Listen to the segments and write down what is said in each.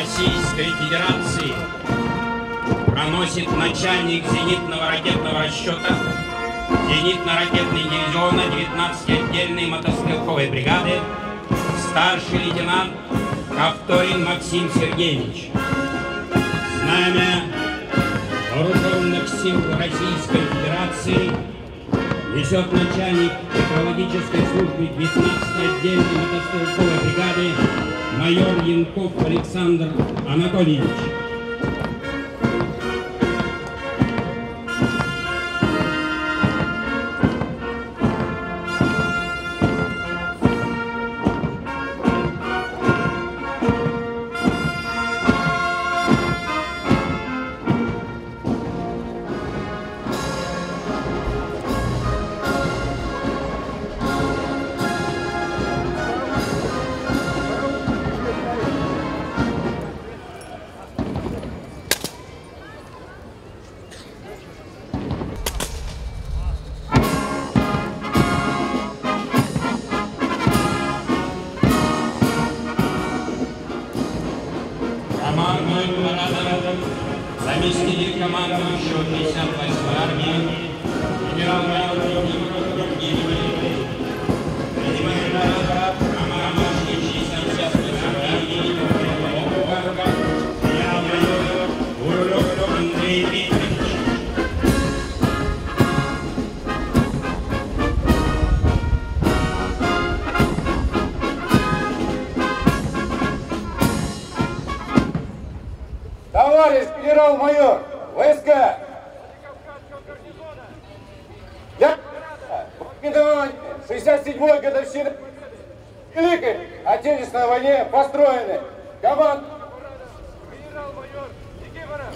Российской Федерации проносит начальник зенитного ракетного расчета зенитно-ракетный дивизиона 19-й отдельной мотострелковой бригады старший лейтенант Ковторин Максим Сергеевич. Знамя Вооруженных сил Российской Федерации несет начальник метеорологической службы 19-й отдельной мотострелковой бригады майор Янков Александр Анатольевич. Заместитель командующего 58-й армии генерал-майор Андрей Викторович. Товарищ генерал-майор, войска! Я в 67-й годовщины Великой Отечественной войне построены команд. Генерал-майор Никифоров.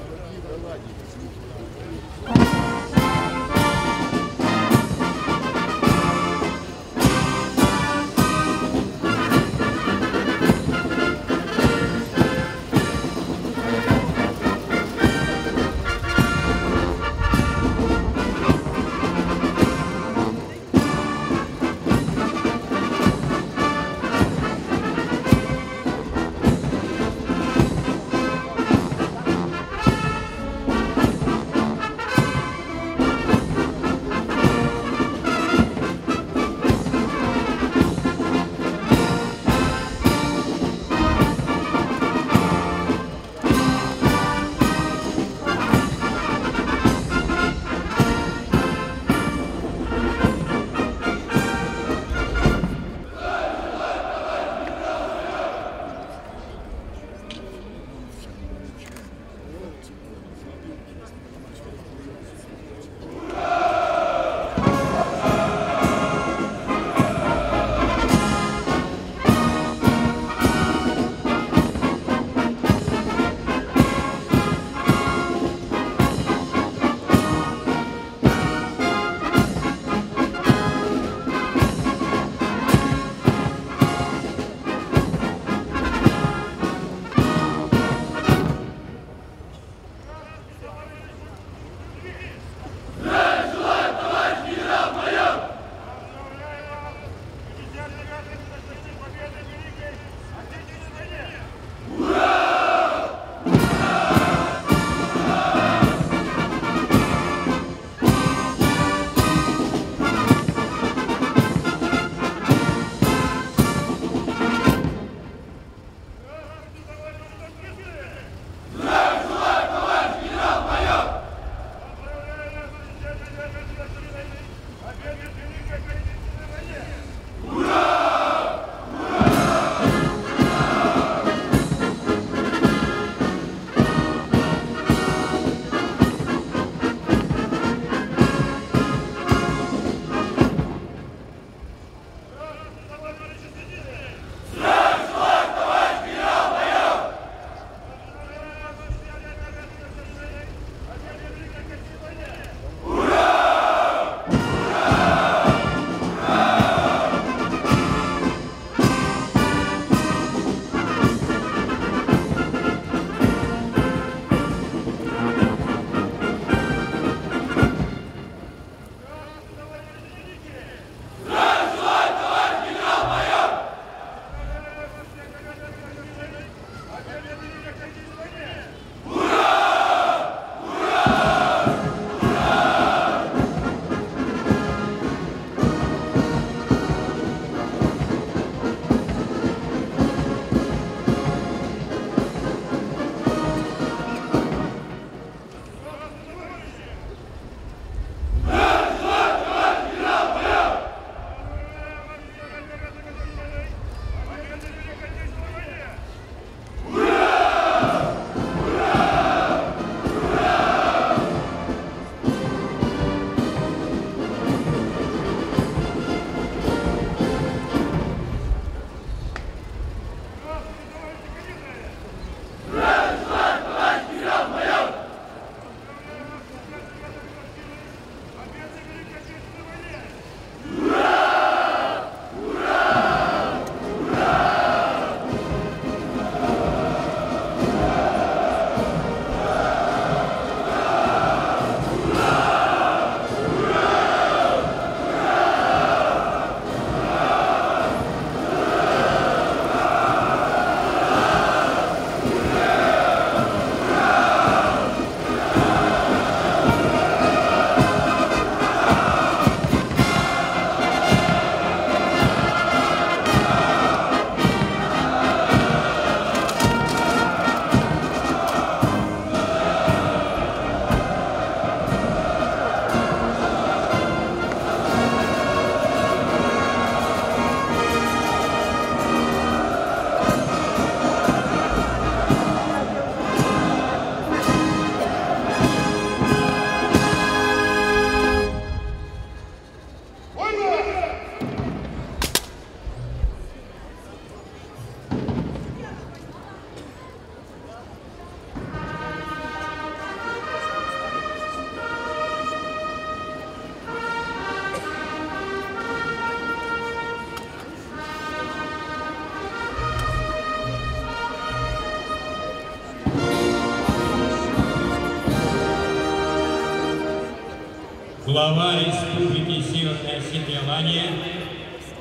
глава Республики Северная Осетия Алания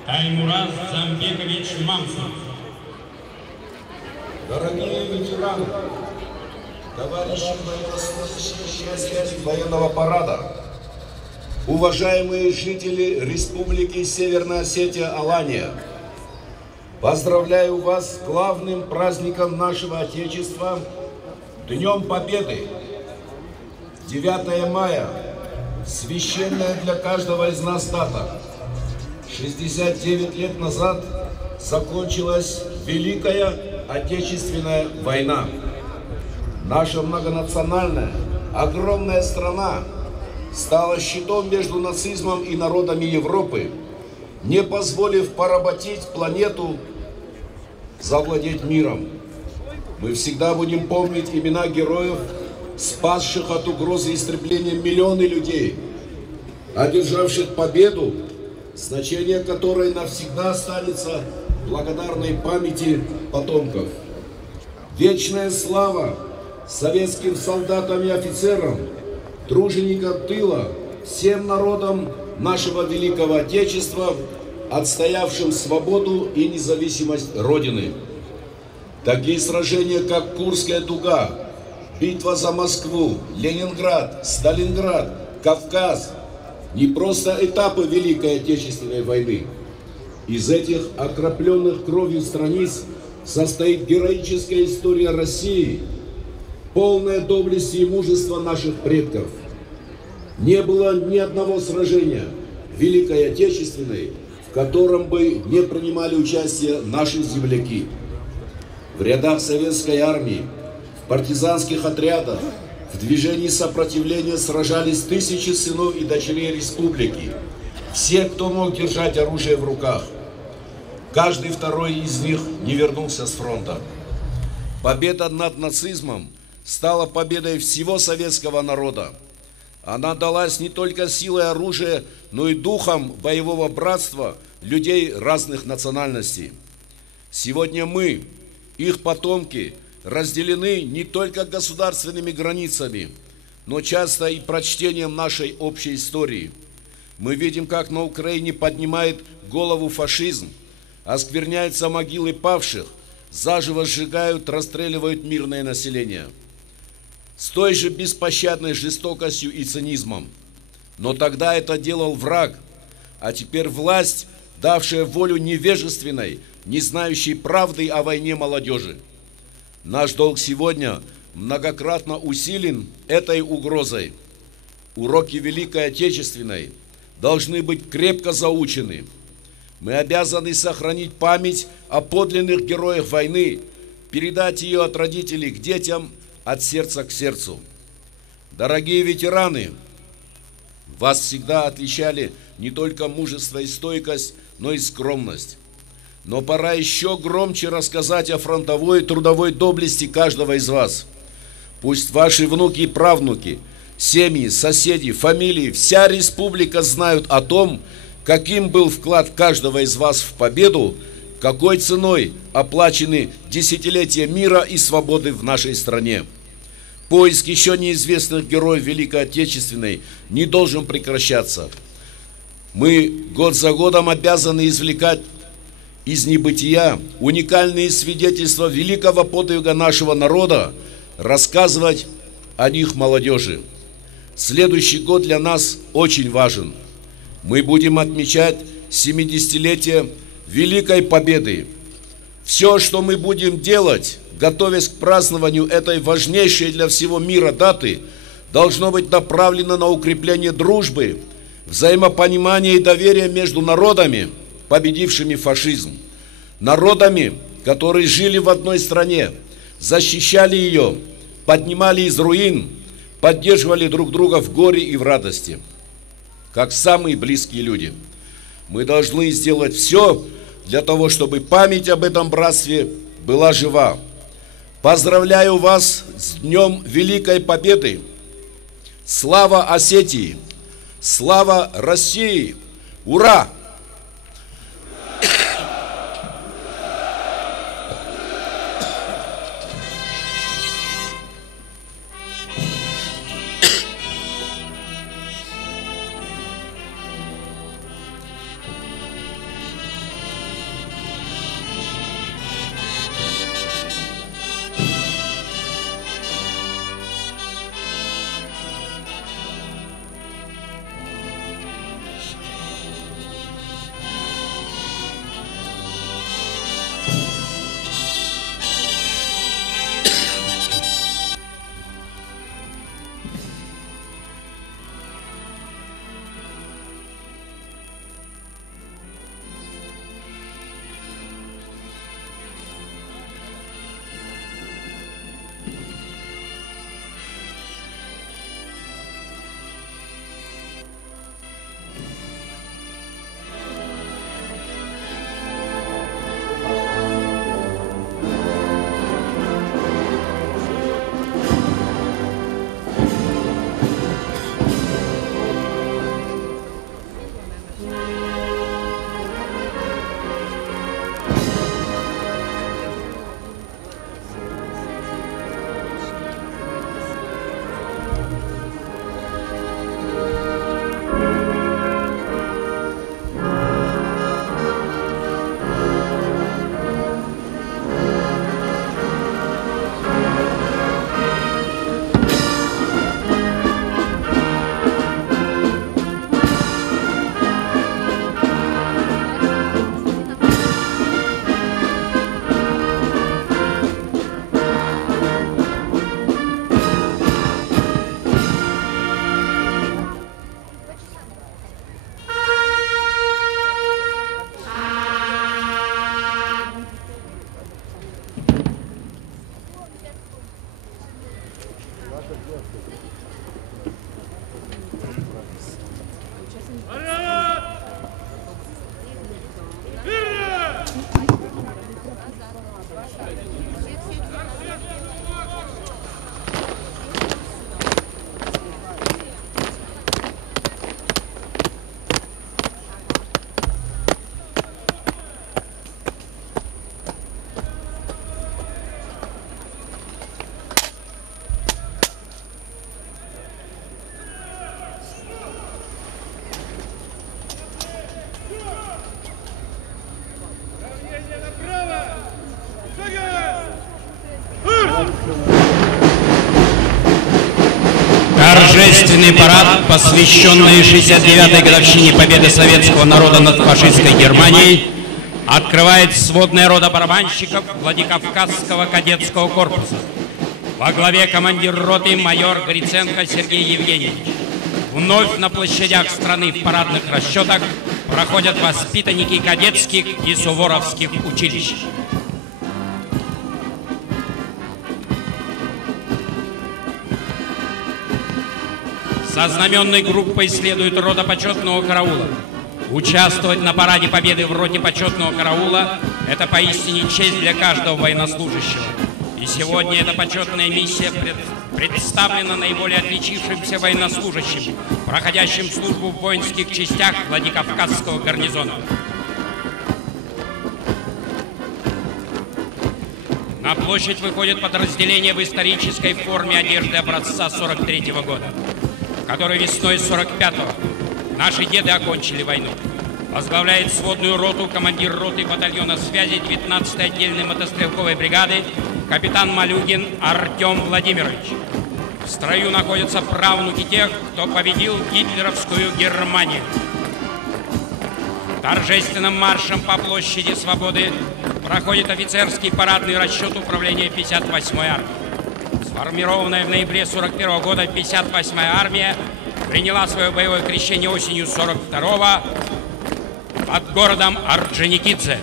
Таймураз Замбекович Мамсов. Дорогие ветераны, товарищи военнослужащие, участники военного парада, уважаемые жители Республики Северная Осетия Алания, поздравляю вас с главным праздником нашего Отечества, Днем Победы. 9 мая – священная для каждого из нас дата. 69 лет назад закончилась Великая Отечественная война. Наша многонациональная, огромная страна стала щитом между нацизмом и народами Европы, не позволив поработить планету, завладеть миром. Мы всегда будем помнить имена героев, спасших от угрозы истребления миллионы людей, одержавших победу, значение которой навсегда останется в благодарной памяти потомков. Вечная слава советским солдатам и офицерам, труженикам тыла, всем народам нашего великого Отечества, отстоявшим свободу и независимость Родины. Такие сражения, как Курская дуга, битва за Москву, Ленинград, Сталинград, Кавказ, не просто этапы Великой Отечественной войны. Из этих окропленных кровью страниц состоит героическая история России, полная доблести и мужества наших предков. Не было ни одного сражения Великой Отечественной, в котором бы не принимали участие наши земляки. В рядах советской армии, в партизанских отрядах, в движении сопротивления сражались тысячи сынов и дочерей республики. Все, кто мог держать оружие в руках. Каждый второй из них не вернулся с фронта. Победа над нацизмом стала победой всего советского народа. Она далась не только силой оружия, но и духом боевого братства людей разных национальностей. Сегодня мы, их потомки, разделены не только государственными границами, но часто и прочтением нашей общей истории. Мы видим, как на Украине поднимает голову фашизм, оскверняются могилы павших, заживо сжигают, расстреливают мирное население. С той же беспощадной жестокостью и цинизмом. Но тогда это делал враг, а теперь власть, давшая волю невежественной, не знающей правды о войне молодежи. Наш долг сегодня многократно усилен этой угрозой. Уроки Великой Отечественной должны быть крепко заучены. Мы обязаны сохранить память о подлинных героях войны, передать ее от родителей к детям, от сердца к сердцу. Дорогие ветераны, вас всегда отличали не только мужество и стойкость, но и скромность. Но пора еще громче рассказать о фронтовой и трудовой доблести каждого из вас. Пусть ваши внуки и правнуки, семьи, соседи, фамилии, вся республика знают о том, каким был вклад каждого из вас в победу, какой ценой оплачены десятилетия мира и свободы в нашей стране. Поиск еще неизвестных героев Великой Отечественной не должен прекращаться. Мы год за годом обязаны извлекать из небытия уникальные свидетельства великого подвига нашего народа, рассказывать о них молодежи. Следующий год для нас очень важен. Мы будем отмечать 70-летие Великой Победы. Все, что мы будем делать, готовясь к празднованию этой важнейшей для всего мира даты, должно быть направлено на укрепление дружбы, взаимопонимания и доверия между народами, победившими фашизм, народами, которые жили в одной стране, защищали ее, поднимали из руин, поддерживали друг друга в горе и в радости, как самые близкие люди. Мы должны сделать все для того, чтобы память об этом братстве была жива. Поздравляю вас с Днем Великой Победы! Слава Осетии! Слава России! Ура! Торжественный парад, посвященный 69-й годовщине победы советского народа над фашистской Германией, открывает сводная рота барабанщиков Владикавказского кадетского корпуса. Во главе командир роты майор Гриценко Сергей Евгеньевич. Вновь на площадях страны в парадных расчетах проходят воспитанники кадетских и суворовских училищ. Со знаменной группой следует рота почетного караула. Участвовать на параде победы в роте почетного караула – это поистине честь для каждого военнослужащего. И сегодня эта почетная миссия представлена наиболее отличившимся военнослужащим, проходящим службу в воинских частях Владикавказского гарнизона. На площадь выходит подразделение в исторической форме одежды образца 43-го года, который весной 45-го наши деды окончили войну. Возглавляет сводную роту командир роты батальона связи 19-й отдельной мотострелковой бригады капитан Малюгин Артем Владимирович. В строю находятся правнуки тех, кто победил гитлеровскую Германию. Торжественным маршем по площади Свободы проходит офицерский парадный расчет управления 58-й армии. Сформированная в ноябре 41 года 58-я армия приняла свое боевое крещение осенью 42-го под городом Орджоникидзе.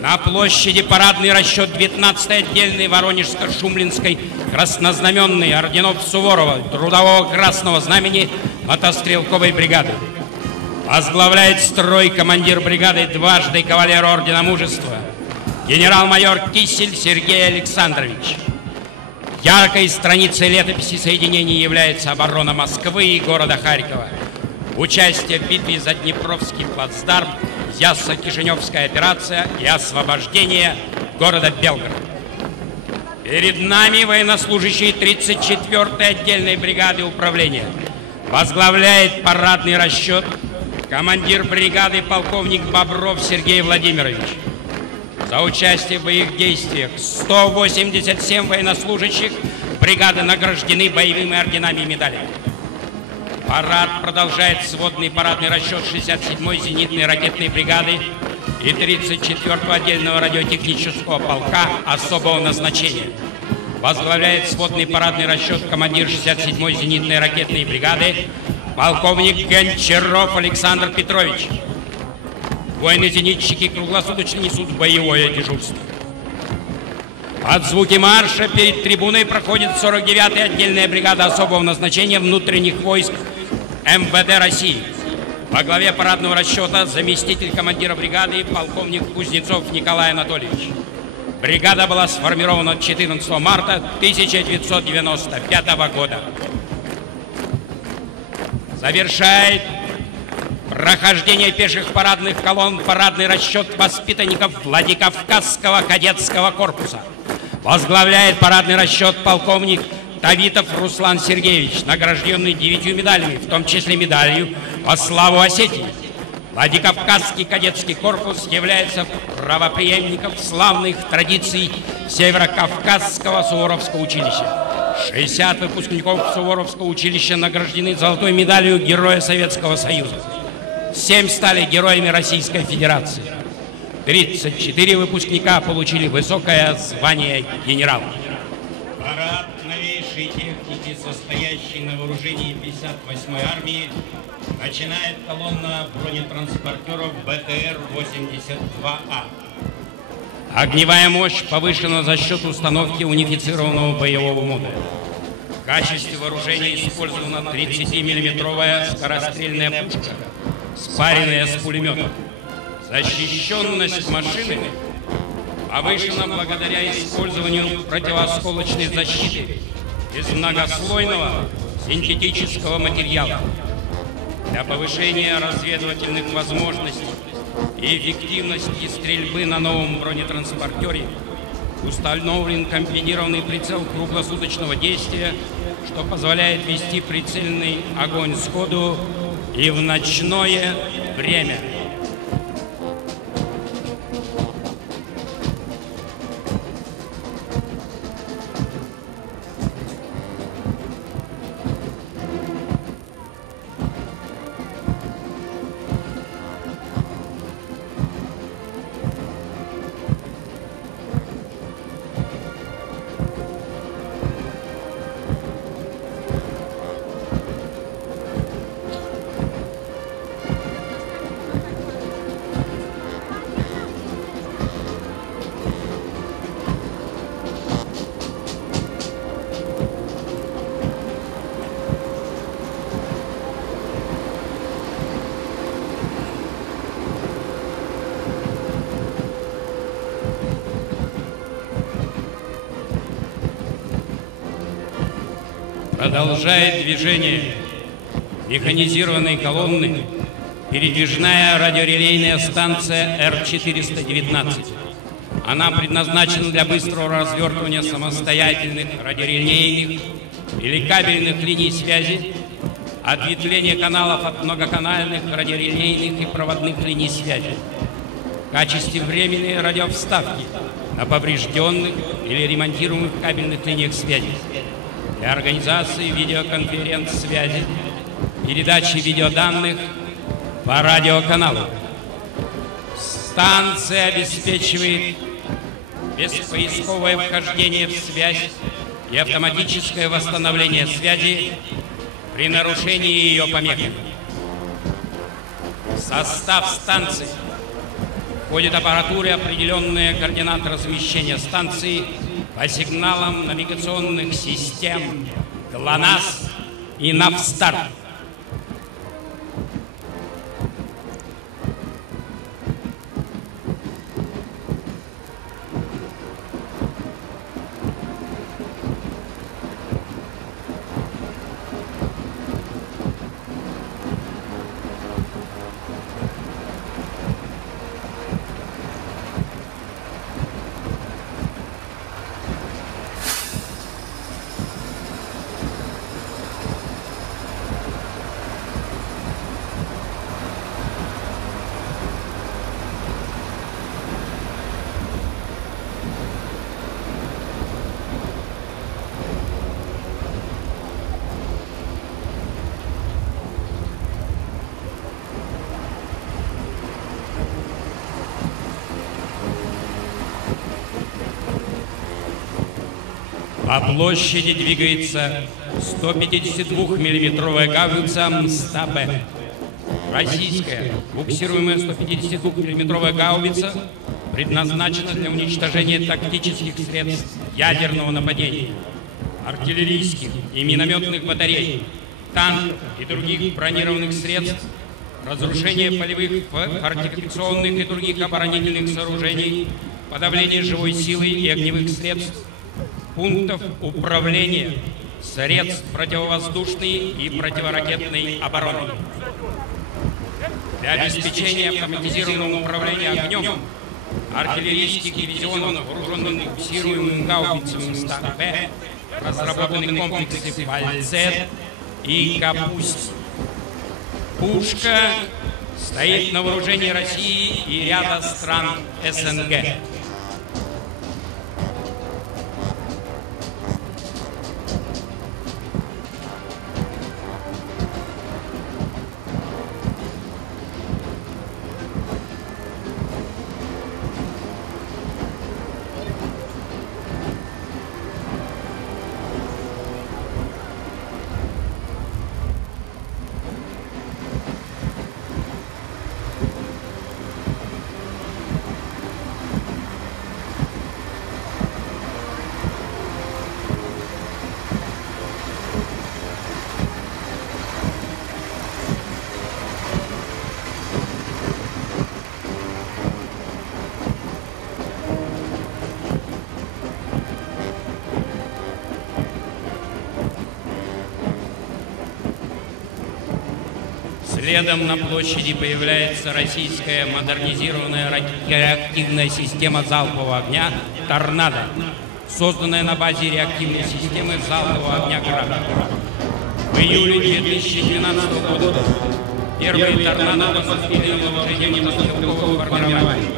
На площади парадный расчет 19-й отдельной Воронежско-Шумлинской краснознаменной орденов Суворова Трудового Красного Знамени мотострелковой бригады. Возглавляет строй командир бригады, дважды кавалер ордена Мужества, генерал-майор Кисель Сергей Александрович. Яркой страницей летописи соединений является оборона Москвы и города Харькова. Участие в битве за Днепровский плацдарм, Яссо-Кишиневская операция и освобождение города Белгород. Перед нами военнослужащие 34-й отдельной бригады управления. Возглавляет парадный расчет командир бригады полковник Бобров Сергей Владимирович. За участие в боевых действиях 187 военнослужащих бригады награждены боевыми орденами и медалями. Парад продолжает сводный парадный расчет 67-й зенитной ракетной бригады и 34-го отдельного радиотехнического полка особого назначения. Возглавляет сводный парадный расчет командир 67-й зенитной ракетной бригады полковник Гончаров Александр Петрович. Воины-зенитчики круглосуточно несут боевое дежурство. Под звуки марша перед трибуной проходит 49-я отдельная бригада особого назначения внутренних войск МВД России. Во главе парадного расчета заместитель командира бригады полковник Кузнецов Николай Анатольевич. Бригада была сформирована 14 марта 1995 года. Завершает прохождение пеших парадных колонн парадный расчет воспитанников Владикавказского кадетского корпуса. Возглавляет парадный расчет полковник Давитов Руслан Сергеевич, награжденный 9 медалями, в том числе медалью во славу Осетии. Владикавказский кадетский корпус является правопреемником славных традиций Северокавказского Суворовского училища. 60 выпускников Суворовского училища награждены золотой медалью Героя Советского Союза. 7 стали героями Российской Федерации. 34 выпускника получили высокое звание генерал. Парад новейшей техники, состоящей на вооружении 58-й армии, начинает колонна бронетранспортеров БТР-82А. Огневая мощь повышена за счет установки унифицированного боевого модуля. В качестве вооружения использована 30-миллиметровая скорострельная пушка, спаренная с пулеметом. Защищенность машины повышена благодаря использованию противоосколочной защиты из многослойного синтетического материала. Для повышения разведывательных возможностей и эффективности стрельбы на новом бронетранспортере установлен комбинированный прицел круглосуточного действия, что позволяет вести прицельный огонь сходу и в ночное время. Продолжает движение механизированной колонны передвижная радиорелейная станция Р-419. Она предназначена для быстрого развертывания самостоятельных радиорелейных или кабельных линий связи, ответвления каналов от многоканальных радиорелейных и проводных линий связи, в качестве временной радиовставки на поврежденных или ремонтируемых кабельных линиях связи, для организации видеоконференц-связи, передачи видеоданных по радиоканалу. Станция обеспечивает беспоисковое вхождение в связь и автоматическое восстановление связи при нарушении ее помех. В состав станции входит аппаратура, определенная координат размещения станции по сигналам навигационных систем ГЛОНАСС и НАВСТАР. По площади двигается 152-миллиметровая гаубица МСТА-Б. Российская буксируемая 152-миллиметровая гаубица предназначена для уничтожения тактических средств ядерного нападения, артиллерийских и минометных батарей, танков и других бронированных средств, разрушение полевых, фортификационных и других оборонительных сооружений, подавление живой силы и огневых средств, пунктов управления средств противовоздушной и противоракетной обороны. Для обеспечения автоматизированного управления огнем артиллерийских дивизионов, вооруженных буксируемым гаубицами МСТА-Б, разработаны комплексы «Фальцет» и «Капусть». Пушка стоит на вооружении России и ряда стран СНГ. Следом на площади появляется российская модернизированная реактивная система залпового огня «Торнадо», созданная на базе реактивной системы залпового огня «Град». В июле 2012 года первые «Торнадо» поступили на вооружение мотострелковых формирований.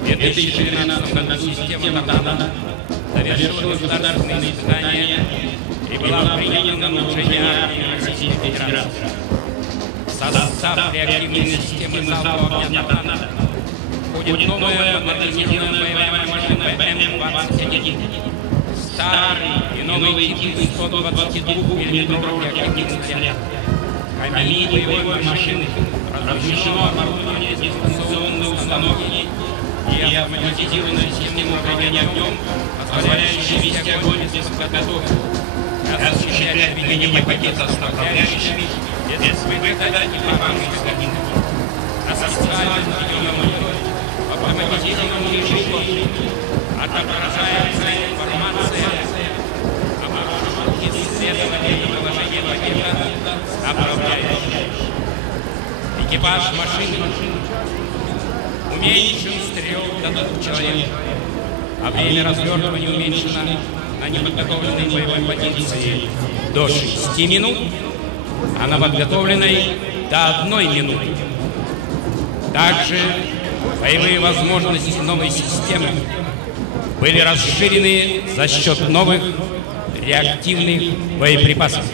В 2013 году система «Торнадо» завершила государственные испытания и была принята на вооружение армии Российской Федерации. Состав реактивной системы залпового огня «Торнадо» входит новая модернизированная боевая машина БМ-21, старый и новый тип 122-миллиметровых реактивных снарядов. Камин боевой машины размещено оборудование дистанционной установки и автоматизированная система управления огнем, позволяющая вести огонь без подготовки, осуществлять ведение пакета с направляющими без выхода и помощи из кабины. На специальном видеомониторе в автоматизированном режиме отображается информация об маршруте исследования направляющий. Экипаж машины уменьшен с 3 до 2 человек, а время развертывания уменьшено на неподготовленной боевой позиции до 6 минут, а на подготовленной до 1 минуты. Также боевые возможности новой системы были расширены за счет новых реактивных боеприпасов.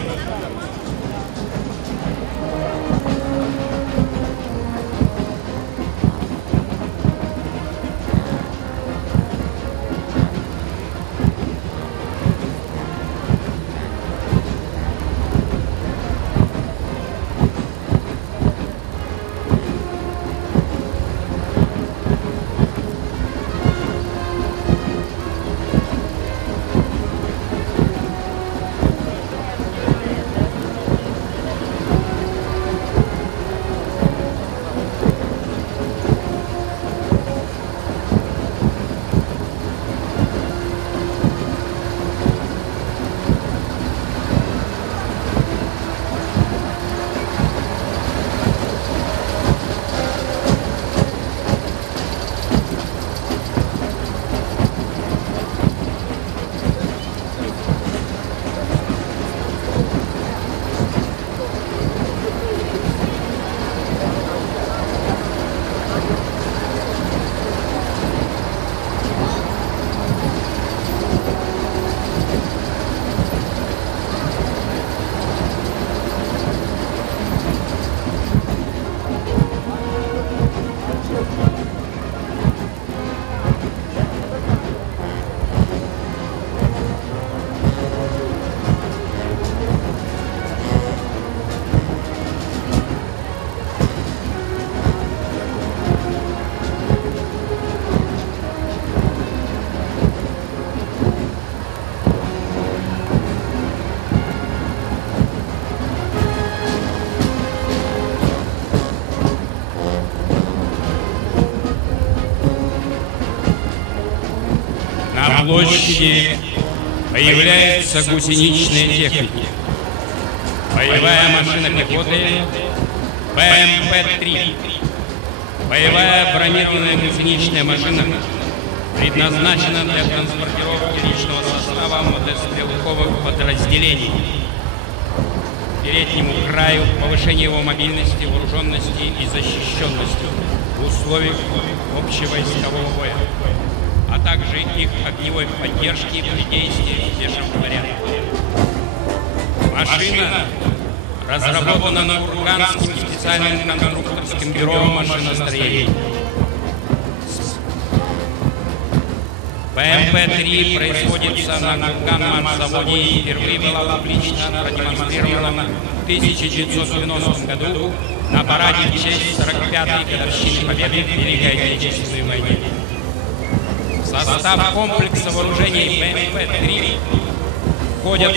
На площади появляется гусеничная техника. Боевая машина пехоты БМП-3. Боевая бронированная гусеничная машина предназначена для транспортировки личного состава мотострелковых подразделений. Переднему краю повышение его мобильности, вооруженности и защищенности в условиях общевойскового боя, а также их огневой поддержки при действии в пешем порядке. Машина разработана Курганским специальным конструкторским бюро машиностроения. БМП-3 производится на Курганмашзаводе и впервые была публично продемонстрирована в 1990 году на параде в честь 45-й годовщины победы в Великой Отечественной войне. В состав комплекса вооружений БМП-3 входят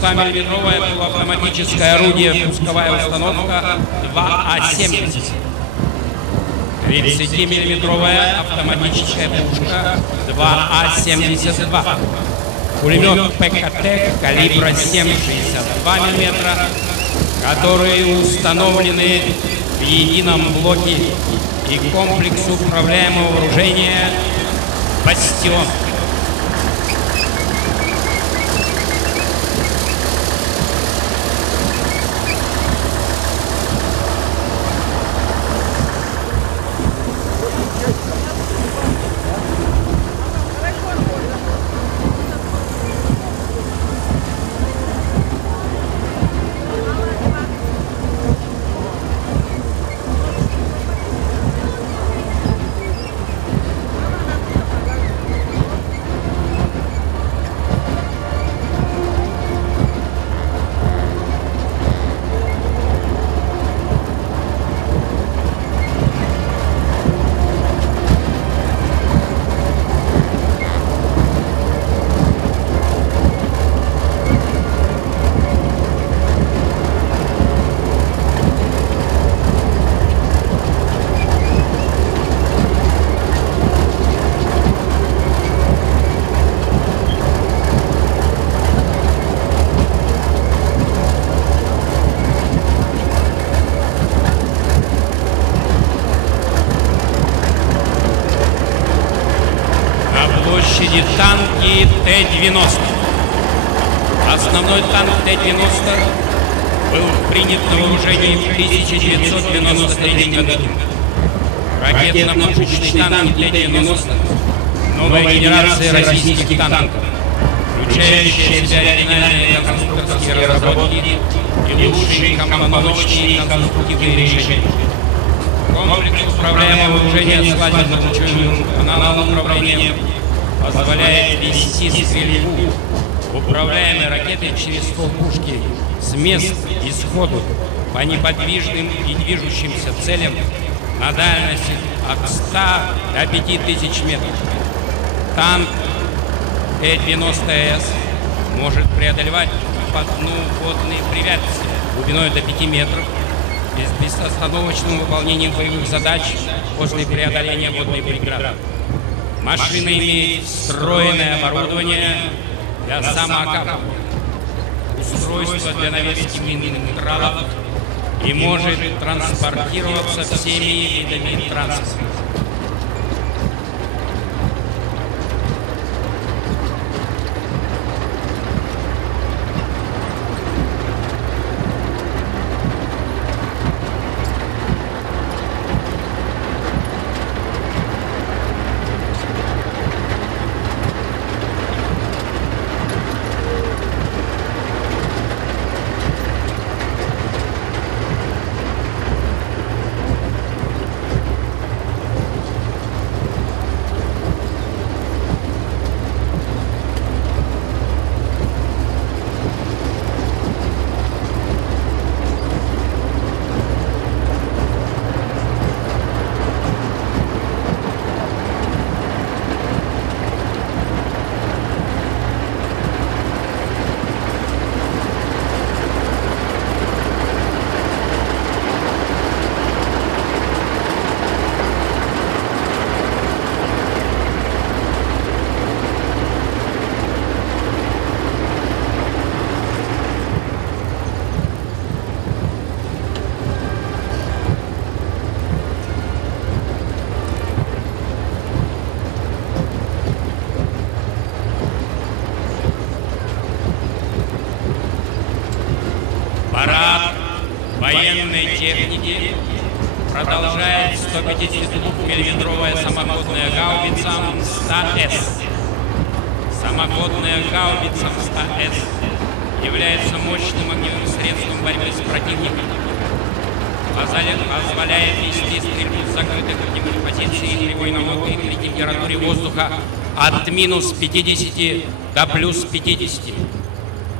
100-мм полуавтоматическое орудие пусковая установка 2А-70, 30-мм автоматическая пушка 2А-72, пулемет ПКТ калибра 7,62 мм, которые установлены в едином блоке, и комплекс управляемого вооружения «Бастион». площади танки Т-90. Основной танк Т-90 был принят на вооружение в 1993 году. Ракетно-пушечный танк Т-90 – новая генерация российских танков, включающая в себя оригинальные конструкторские разработки и лучшие командовочные и конструктивные решения. Комплекс управляемого вооружения с лазерно-лучевым каналом управления позволяет вести стрельбу управляемой ракетой через ствол пушки с мест и сходу по неподвижным и движущимся целям на дальности от 100 до 5000 метров. Танк Т-90С может преодолевать подводные препятствия глубиной до 5 метров с безостановочным выполнением боевых задач после преодоления водной преграды. Машина имеет встроенное оборудование для самоокапывания, устройство для навески минных тралов и может транспортироваться всеми видами транспорта. Парад военной техники продолжает 152-миллиметровая самоходная гаубица МСТА-С. Самоходная гаубица МСТА-С является мощным огневым средством борьбы с противником, позволяет вести стрельбу с закрытых огневых позиций и прямой наводкой при температуре воздуха от минус 50 до плюс 50.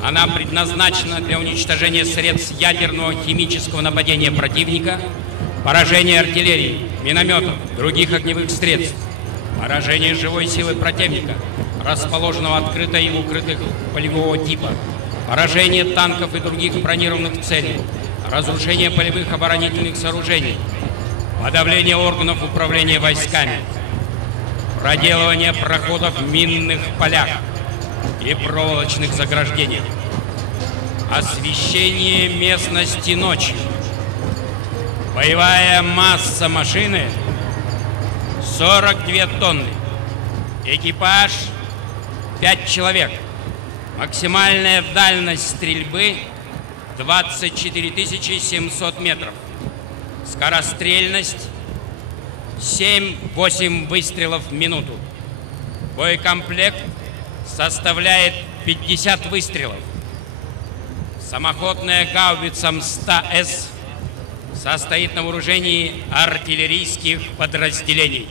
Она предназначена для уничтожения средств ядерного химического нападения противника, поражения артиллерии, минометов, других огневых средств, поражения живой силы противника, расположенного открыто и укрытых полевого типа, поражение танков и других бронированных целей, разрушение полевых оборонительных сооружений, подавление органов управления войсками, проделывание проходов в минных полях и проволочных заграждениях, освещение местности ночью. Боевая масса машины 42 тонны. Экипаж 5 человек. Максимальная дальность стрельбы 24 700 метров. Скорострельность 7-8 выстрелов в минуту. Боекомплект составляет 50 выстрелов. Самоходная гаубица МСТА-С состоит на вооружении артиллерийских подразделений.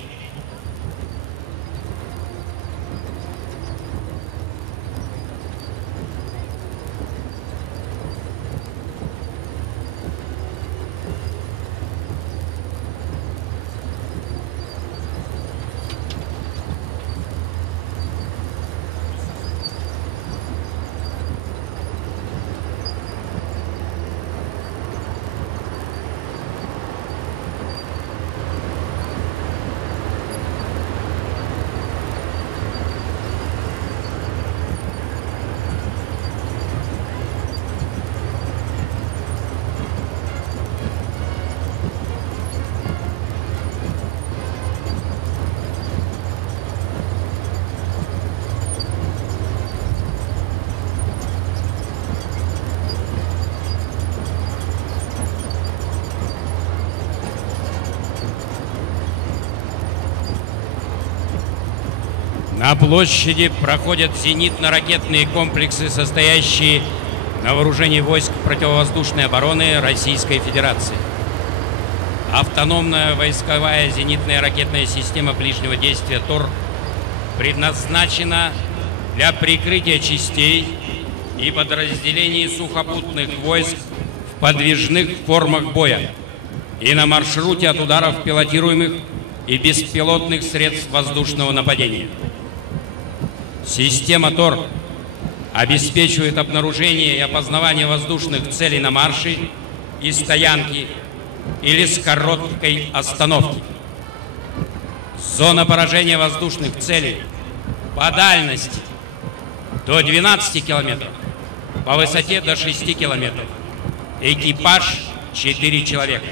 На площади проходят зенитно-ракетные комплексы, состоящие на вооружении войск противовоздушной обороны Российской Федерации. Автономная войсковая зенитная ракетная система ближнего действия ТОР предназначена для прикрытия частей и подразделений сухопутных войск в подвижных формах боя и на маршруте от ударов пилотируемых и беспилотных средств воздушного нападения. Система ТОР обеспечивает обнаружение и опознавание воздушных целей на марше и стоянке или с короткой остановки. Зона поражения воздушных целей по дальности до 12 километров, по высоте до 6 километров. Экипаж 4 человека.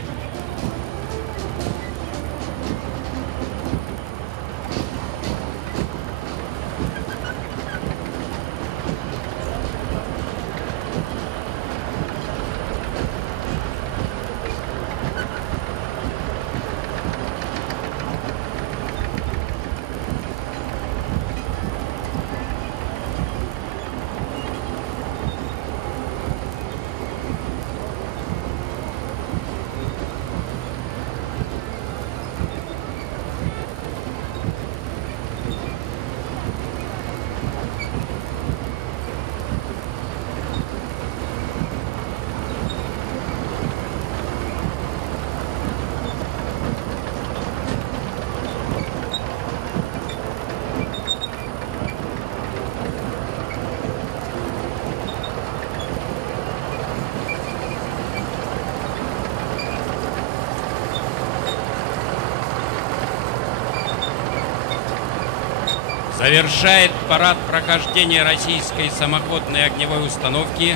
Завершает парад прохождения российской самоходной огневой установки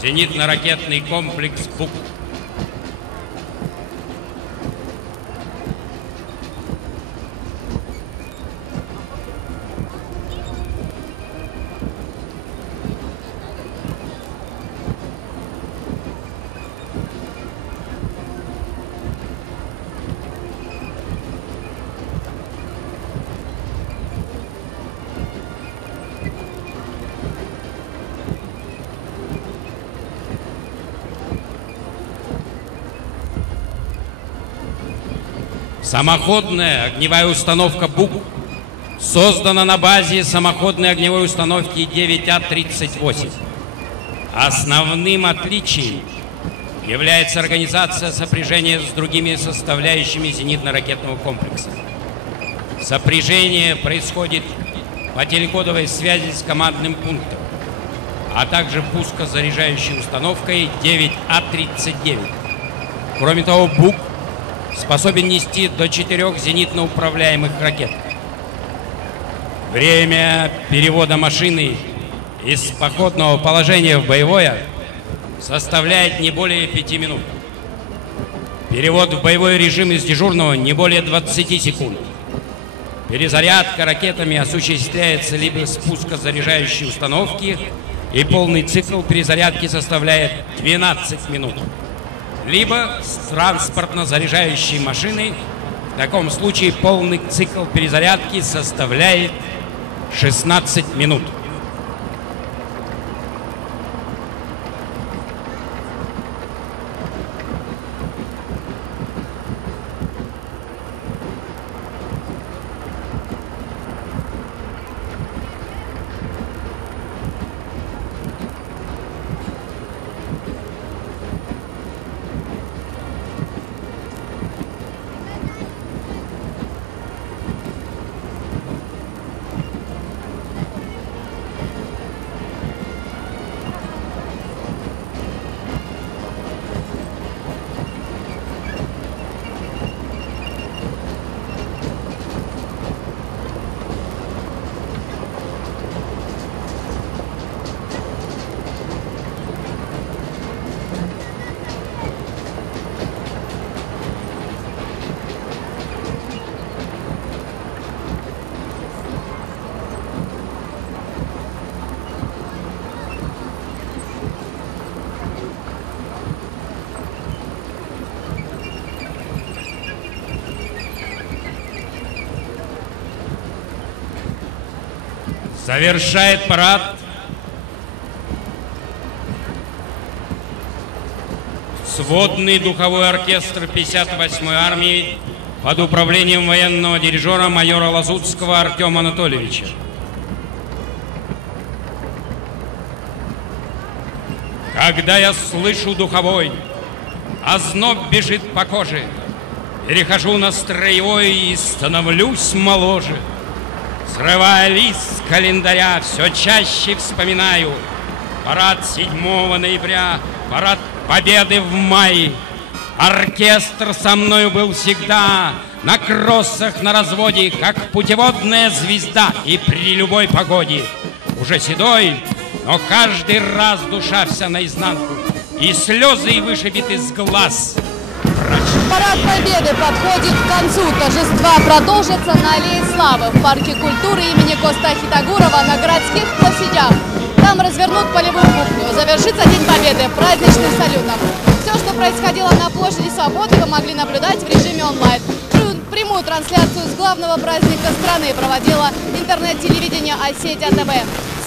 зенитно-ракетный комплекс «Бук». Самоходная огневая установка «Бук» создана на базе самоходной огневой установки 9А-38. Основным отличием является организация сопряжения с другими составляющими зенитно-ракетного комплекса. Сопряжение происходит по телекодовой связи с командным пунктом, а также пускозаряжающей установкой 9А-39. Кроме того, «Бук» способен нести до 4 зенитно-управляемых ракет. Время перевода машины из походного положения в боевое составляет не более 5 минут. Перевод в боевой режим из дежурного не более 20 секунд. Перезарядка ракетами осуществляется либо с пускозаряжающей установки, и полный цикл перезарядки составляет 12 минут, либо с транспортно-заряжающей машины. В таком случае полный цикл перезарядки составляет 16 минут. Завершает парад сводный духовой оркестр 58-й армии под управлением военного дирижера майора Лазутского Артема Анатольевича. Когда я слышу духовой, озноб бежит по коже, перехожу на строевой и становлюсь моложе. Срывая лист с календаря, все чаще вспоминаю парад 7 ноября, парад Победы в мае. Оркестр со мною был всегда на кроссах, на разводе, как путеводная звезда, и при любой погоде. Уже седой, но каждый раз душа вся наизнанку, и слезы и вышибит из глаз. Парад Победы подходит к концу. Торжества продолжатся на Аллее Славы в Парке культуры имени Коста Хитагурова на городских площадях. Там развернут полевую кухню. Завершится День Победы праздничным салютом. Все, что происходило на площади Свободы, вы могли наблюдать в режиме онлайн. Прямую трансляцию с главного праздника страны проводила интернет-телевидение Осетия ТВ.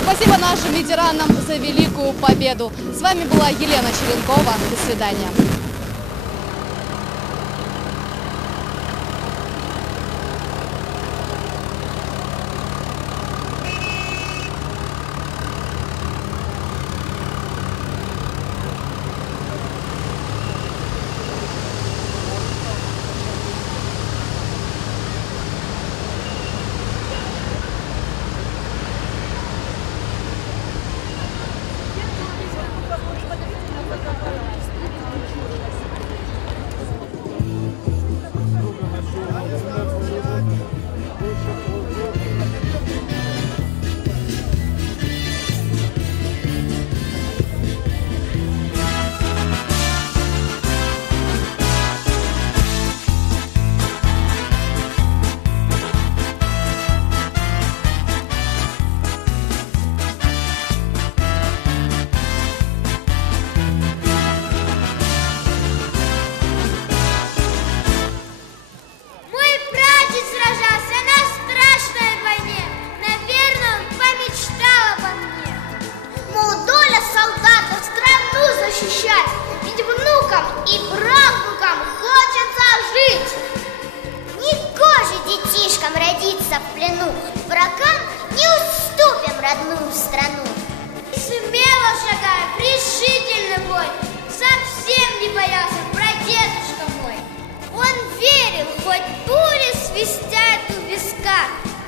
Спасибо нашим ветеранам за великую победу. С вами была Елена Черенкова. До свидания.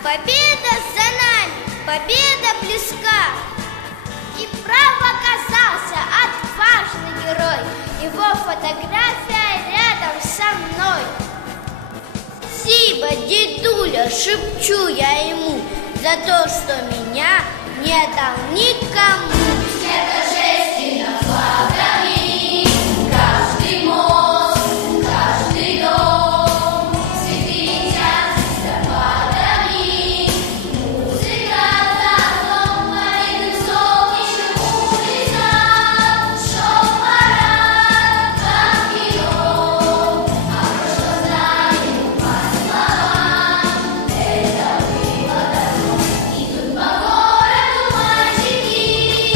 Победа за нами, победа близка. И прав оказался отважный герой. Его фотография рядом со мной. Спасибо, дедуля, шепчу я ему, за то, что меня не дал никому. Это жести над флагами, каждый мост, каждый дом, светитят водопадами. Музыка за победным солнечным улицам, шел парад, как кино, а прошлое знаем по словам. Это было давно, идут по городу мальчики.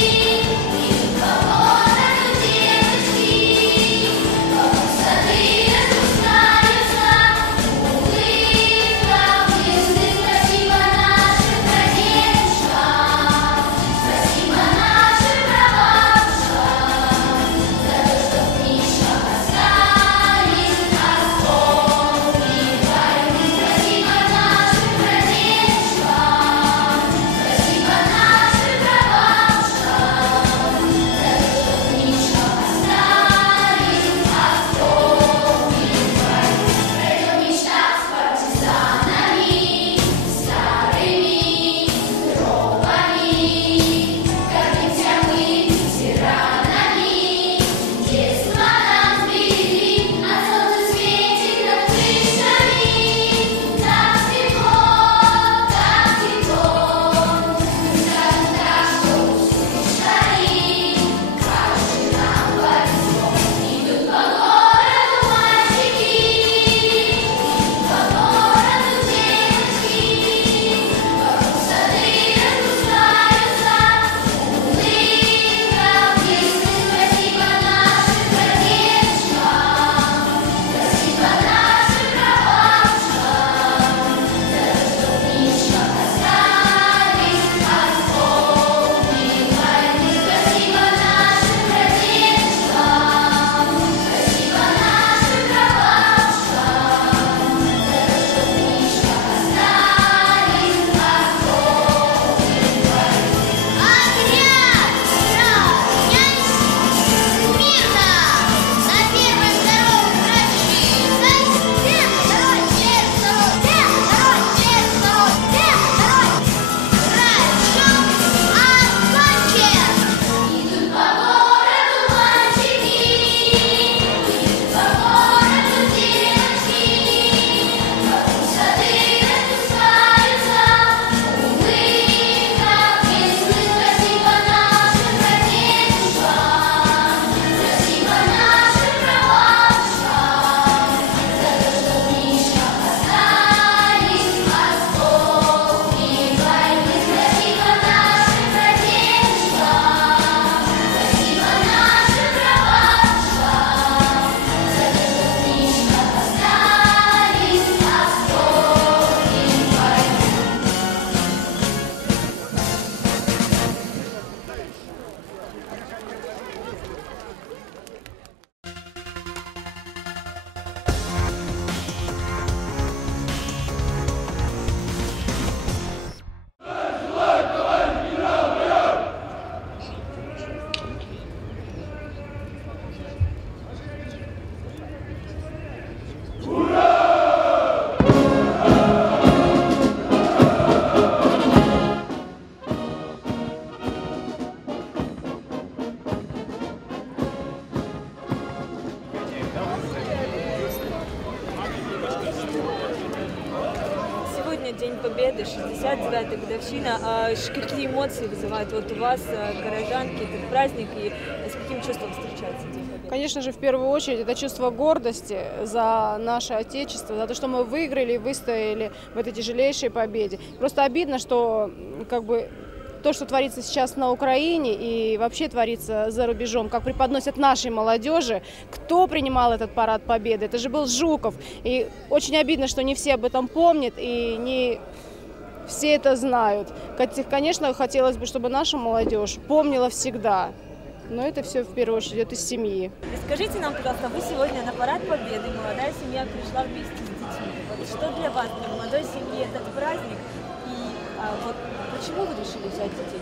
69-я годовщина. Какие эмоции вызывают вот у вас, горожанки, этот праздник, и с каким чувством встречается День Победы? Конечно же, в первую очередь, это чувство гордости за наше Отечество, за то, что мы выиграли и выстояли в этой тяжелейшей победе. Просто обидно, что то, что творится сейчас на Украине и вообще творится за рубежом, как преподносят нашей молодежи, кто принимал этот парад Победы. Это же был Жуков. И очень обидно, что не все об этом помнят и не все это знают. Конечно, хотелось бы, чтобы наша молодежь помнила всегда. Но это все в первую очередь идет из семьи. Скажите нам, пожалуйста, вы сегодня на парад Победы, молодая семья пришла вместе с детьми. Вот что для вас, для молодой семьи, этот праздник? Вот почему вы решили взять детей?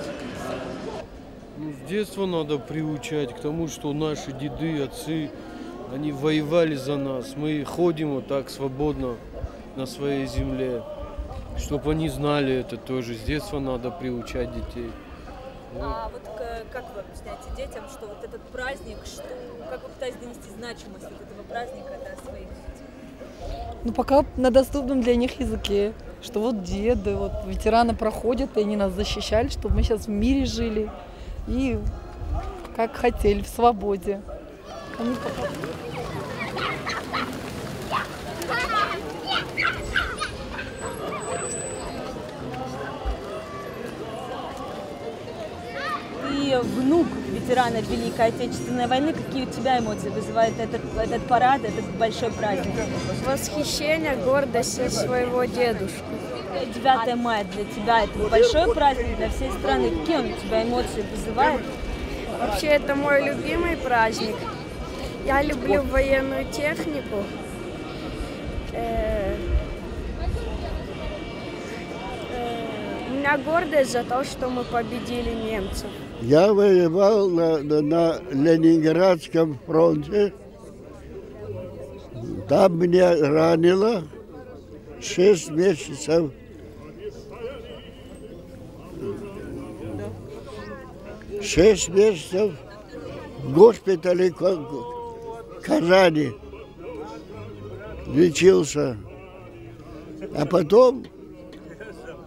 С детства надо приучать к тому, что наши деды, отцы, они воевали за нас. Мы ходим вот так свободно на своей земле. Чтобы они знали это тоже. С детства надо приучать детей. Вот как вы объясняете детям, что вот этот праздник, как вы пытаетесь донести значимость от этого праздника до своих детей? Пока на доступном для них языке. Что вот деды, вот ветераны проходят, и они нас защищали, чтобы мы сейчас в мире жили и как хотели, в свободе. Ты внук ветерана Великой Отечественной войны. Какие у тебя эмоции вызывает этот парад, этот большой праздник? Восхищение, гордость своего дедушки. 9 мая для тебя это большой праздник для всей страны. Какие он у тебя эмоции вызывает? Вообще это мой любимый праздник. Я люблю военную технику. У меня гордость за то, что мы победили немцев. Я воевал на Ленинградском фронте. Там меня ранило 6 месяцев. 6 месяцев в госпитале Казани лечился. А потом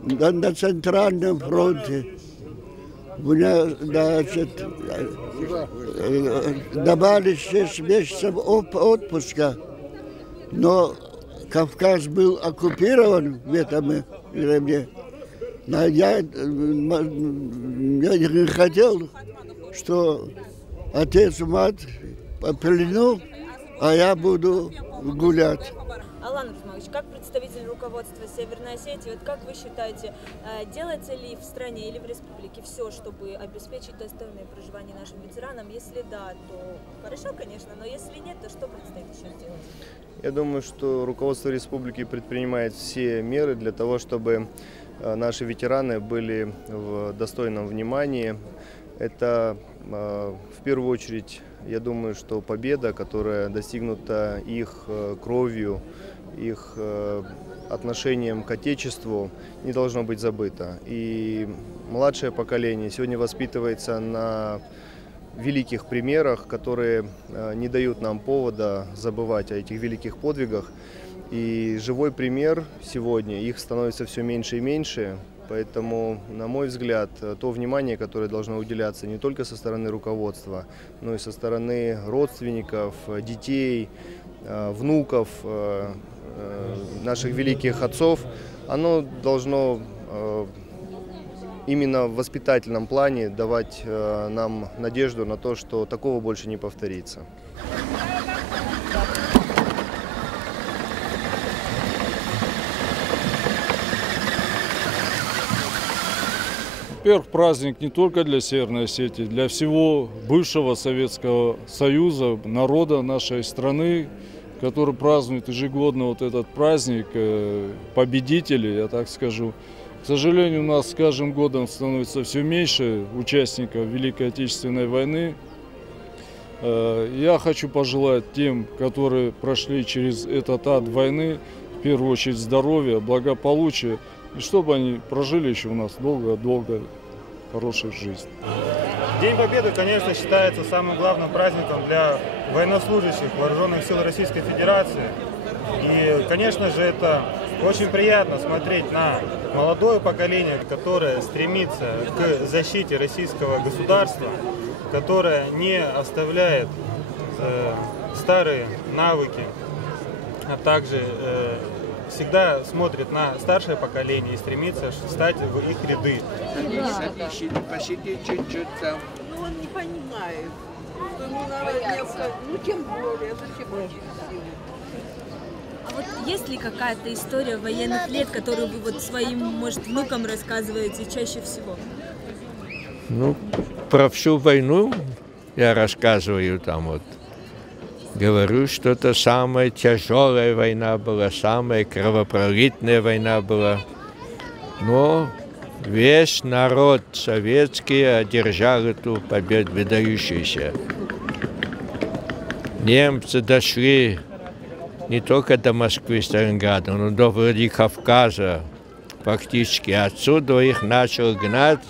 на Центральном фронте меня, давали 6 месяцев отпуска, но Кавказ был оккупирован в этом времени. Я не хотел, что отец и мать по плену, а я буду гулять. Алан Русманович, как представитель руководства Северной Осетии, вот как вы считаете, делается ли в стране или в республике все, чтобы обеспечить достойное проживание нашим ветеранам? Если да, то хорошо, конечно, но если нет, то что предстоит еще сделать? Я думаю, что руководство республики предпринимает все меры для того, чтобы наши ветераны были в достойном внимании. Это в первую очередь, я думаю, что победа, которая достигнута их кровью, их отношением к Отечеству, не должно быть забыто. И младшее поколение сегодня воспитывается на великих примерах, которые не дают нам повода забывать о этих великих подвигах. И живой пример сегодня, их становится все меньше и меньше. Поэтому, на мой взгляд, то внимание, которое должно уделяться не только со стороны руководства, но и со стороны родственников, детей, внуков, наших великих отцов, оно должно именно в воспитательном плане давать нам надежду на то, что такого больше не повторится. Во-первых, праздник не только для Северной Осетии, для всего бывшего Советского Союза, народа нашей страны, который празднует ежегодно вот этот праздник победителей, я так скажу. К сожалению, у нас с каждым годом становится все меньше участников Великой Отечественной войны. Я хочу пожелать тем, которые прошли через этот ад войны, в первую очередь здоровья, благополучия, и чтобы они прожили еще у нас долго-долго хорошую жизнь. День Победы, конечно, считается самым главным праздником для военнослужащих Вооруженных сил Российской Федерации. И, конечно же, это Очень приятно смотреть на молодое поколение, которое стремится к защите российского государства, которое не оставляет старые навыки, а также всегда смотрит на старшее поколение и стремится встать в их ряды. Посиди чуть-чуть там. Ну он не понимает, что ему надо необходимо. Ну тем более, зачем он силу? А вот есть ли какая-то история военных лет, которую вы вот своим, может, внукам рассказываете чаще всего? Ну, про всю войну я рассказываю там вот. Говорю, что это самая тяжелая война была, самая кровопролитная война была. Но весь народ советский одержал эту победу выдающуюся. Немцы дошли не только до Москвы, Сталинграда, но до Владикавказа. Фактически отсюда их начал гнать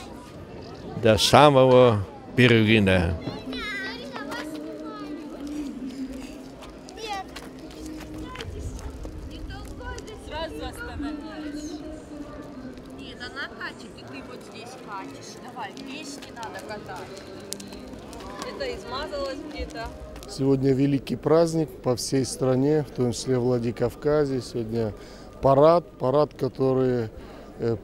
до самого Берлина. Сразу остановилась. Нет, она катит, и ты вот здесь катишь. Давай, вместе надо катать. Это измазалось где-то. Сегодня великий праздник по всей стране, в том числе в Владикавказе. Сегодня парад, который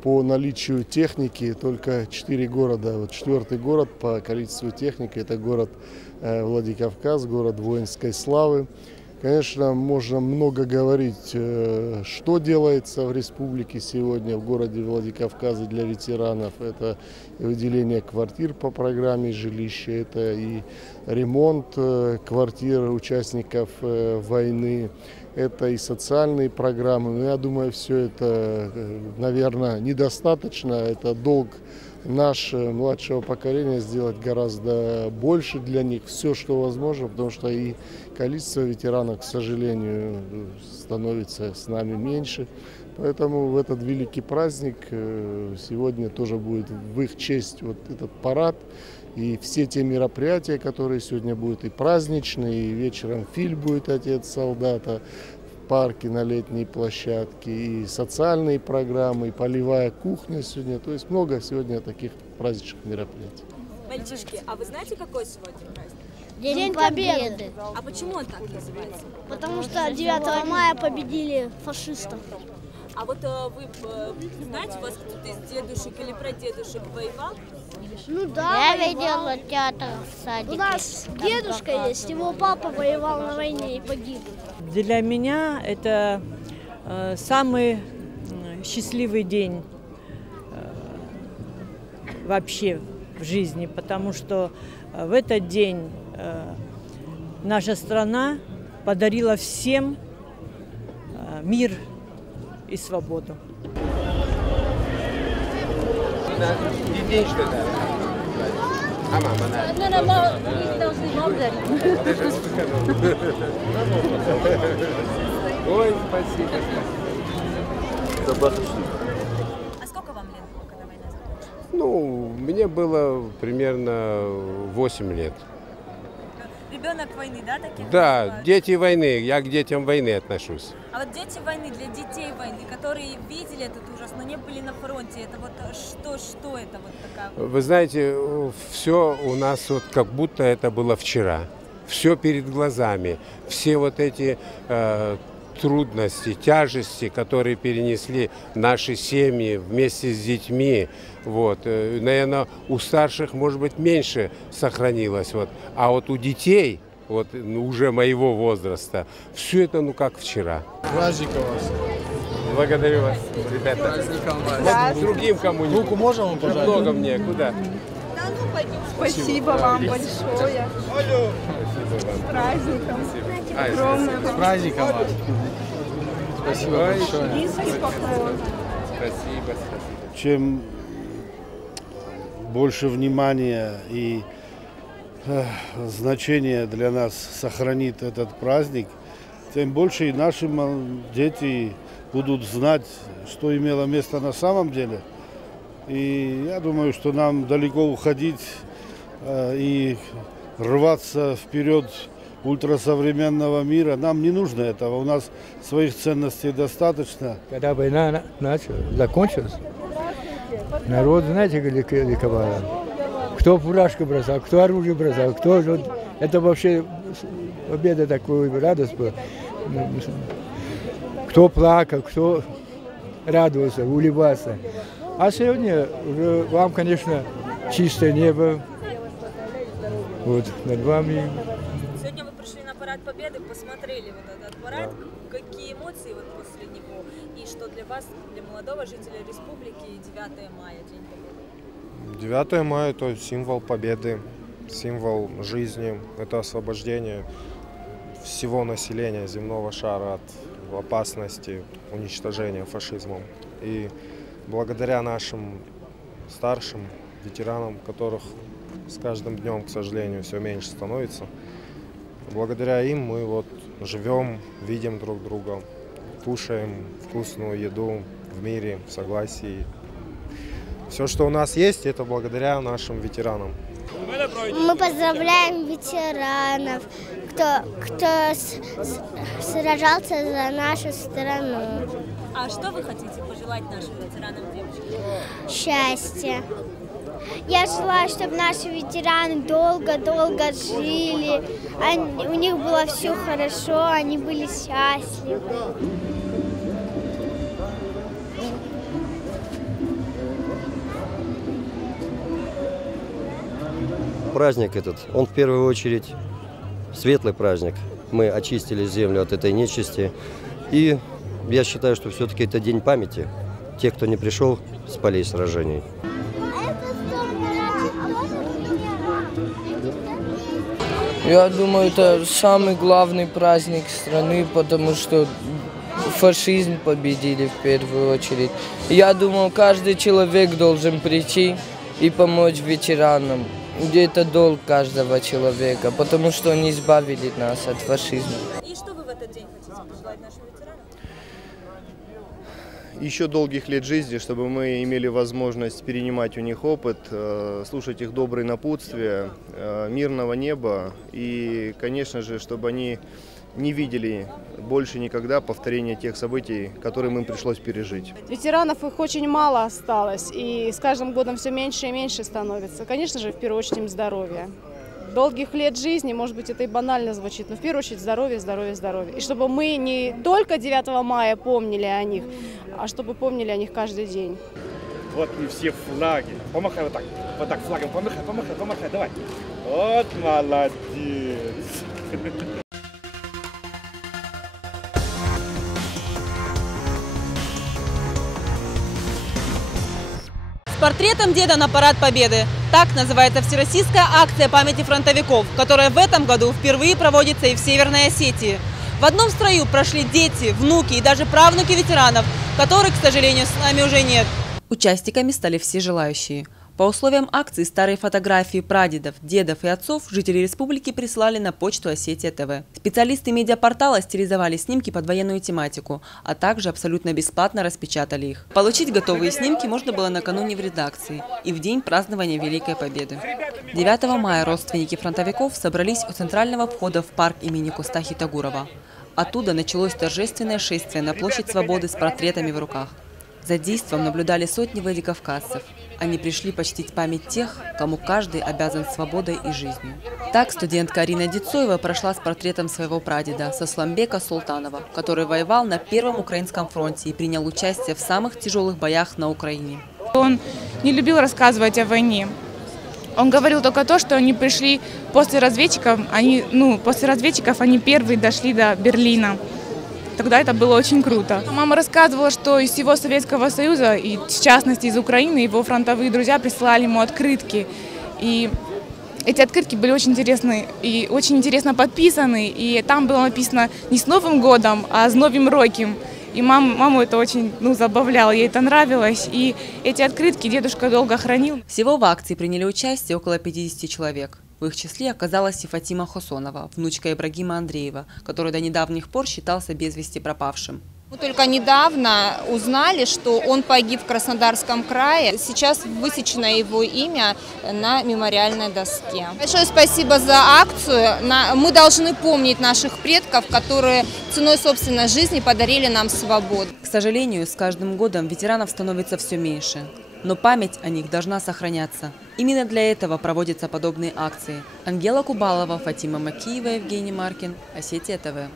по наличию техники только 4 города. Вот 4-й город по количеству техники – это город Владикавказ, город воинской славы. Конечно, можно много говорить, что делается в республике сегодня, в городе Владикавказе для ветеранов. Это выделение квартир по программе жилища, это и ремонт квартир участников войны, это и социальные программы. Но я думаю, все это, наверное, недостаточно. Это долг нашего младшего поколения сделать гораздо больше для них, все, что возможно, потому что и количество ветеранов, к сожалению, становится с нами меньше. Поэтому в этот великий праздник сегодня тоже будет в их честь вот этот парад. И все те мероприятия, которые сегодня будут и праздничные, и вечером фильм будет «Отец солдата», в парке на летней площадке, и социальные программы, и полевая кухня сегодня. То есть много сегодня таких праздничных мероприятий. Мальчишки, а вы знаете, какой сегодня праздник? День Победы. А почему он так называется? Потому что 9 мая победили фашистов. А вот вы знаете, у вас кто-то из дедушек или прадедушек воевал? Ну да, Я видела театр в садике. У нас дедушка есть, его папа воевал на войне и погиб. Для меня это самый счастливый день вообще в жизни, потому что в этот день наша страна подарила всем мир и свободу. Ой, спасибо. А сколько вам лет было, когда война закончилась? Ну, мне было примерно 8 лет. Ребенок войны, да, таких? Да, называют? дети войны, я к детям войны отношусь. А вот дети войны, для детей войны, которые видели этот ужас, но не были на фронте, это вот что это вот такая? Вы знаете, все у нас вот как будто это было вчера. Все перед глазами. Все вот эти трудности, тяжести, которые перенесли наши семьи вместе с детьми. Вот. Наверное, у старших, может быть, меньше сохранилось. Вот. А вот у детей, вот, уже моего возраста, все это как вчера. Праздника вас. Благодарю вас, ребята. Праздником вас. Вот другим кому-нибудь. Руку можем вам пожать? Много мне. Куда? Спасибо вам большое. С праздником. Огромное. С праздником вас. Спасибо большое. Спасибо, спасибо. Чем больше внимания и значения для нас сохранит этот праздник, тем больше и наши дети будут знать, что имело место на самом деле. И я думаю, что нам далеко уходить и рваться вперед ультрасовременного мира. Нам не нужно этого, у нас своих ценностей достаточно. Когда война закончилась, народ, знаете, ликовал. Кто фуражку бросал, кто оружие бросал, кто... Это вообще победа такой, радость была. Кто плакал, кто радовался, улыбался. А сегодня уже вам, конечно, чистое небо. Вот, над вами. Сегодня вы пришли на парад Победы, посмотрели вот этот парад. Какие эмоции вот после него? И что для вас, для молодого жителя республики, 9 мая, День Победы? 9 мая – это символ победы, символ жизни, это освобождение всего населения земного шара от опасности уничтожения фашизмом. И благодаря нашим старшим ветеранам, которых с каждым днем, к сожалению, все меньше становится, благодаря им мы вот живем, видим друг друга, кушаем вкусную еду в мире, в согласии. Все, что у нас есть, это благодаря нашим ветеранам. Мы поздравляем ветеранов, кто сражался за нашу страну. А что вы хотите пожелать нашим ветеранам, девочки? Счастья. Я желаю, чтобы наши ветераны долго-долго жили, у них было все хорошо, они были счастливы. Праздник этот, он в первую очередь светлый праздник. Мы очистили землю от этой нечисти. И я считаю, что все-таки это день памяти тех, кто не пришел с полей сражений. Я думаю, это самый главный праздник страны, потому что фашизм победили в первую очередь. Я думаю, каждый человек должен прийти и помочь ветеранам. Это долг каждого человека, потому что они избавили нас от фашизма. И что вы в этот день хотите пожелать нашим ветеранам? Еще долгих лет жизни, чтобы мы имели возможность перенимать у них опыт, слушать их добрые напутствия, мирного неба и, конечно же, чтобы они не видели больше никогда повторения тех событий, которые им пришлось пережить. Ветеранов их очень мало осталось, и с каждым годом все меньше и меньше становится. Конечно же, в первую очередь им здоровье. Долгих лет жизни, может быть, это и банально звучит, но в первую очередь здоровье, здоровье, здоровье. И чтобы мы не только 9 мая помнили о них, а чтобы помнили о них каждый день. Вот мы все флаги. Помахай вот так флагом, помахай, давай. Вот молодец. С портретом деда на парад Победы. Так называется всероссийская акция памяти фронтовиков, которая в этом году впервые проводится и в Северной Осетии. В одном строю прошли дети, внуки и даже правнуки ветеранов, которых, к сожалению, с нами уже нет. Участниками стали все желающие. По условиям акции старые фотографии прадедов, дедов и отцов жители республики прислали на почту Осетия ТВ. Специалисты медиапортала стилизовали снимки под военную тематику, а также абсолютно бесплатно распечатали их. Получить готовые снимки можно было накануне в редакции и в день празднования Великой Победы. 9 мая родственники фронтовиков собрались у центрального входа в парк имени Костахи Тагурова. Оттуда началось торжественное шествие на площадь Свободы с портретами в руках. За действом наблюдали сотни владикавказцев. Они пришли почтить память тех, кому каждый обязан свободой и жизнью. Так студентка Арина Дицоева прошла с портретом своего прадеда Сосламбека Султанова, который воевал на Первом Украинском фронте и принял участие в самых тяжелых боях на Украине. Он не любил рассказывать о войне. Он говорил только то, что они пришли после разведчиков, они первые дошли до Берлина. Тогда это было очень круто. Мама рассказывала, что из всего Советского Союза, и в частности из Украины, его фронтовые друзья присылали ему открытки. И эти открытки были очень интересны и очень интересно подписаны. И там было написано не с Новым годом, а с Новым роком. И маму это очень забавляло, ей это нравилось. И эти открытки дедушка долго хранил. Всего в акции приняли участие около 50 человек. В их числе оказалась и Фатима Хосонова, внучка Ибрагима Андреева, который до недавних пор считался без вести пропавшим. Мы только недавно узнали, что он погиб в Краснодарском крае. Сейчас высечено его имя на мемориальной доске. Большое спасибо за акцию. Мы должны помнить наших предков, которые ценой собственной жизни подарили нам свободу. К сожалению, с каждым годом ветеранов становится все меньше. Но память о них должна сохраняться. Именно для этого проводятся подобные акции. Ангела Кубалова, Фатима Макиева, Евгений Маркин, Осетия ТВ.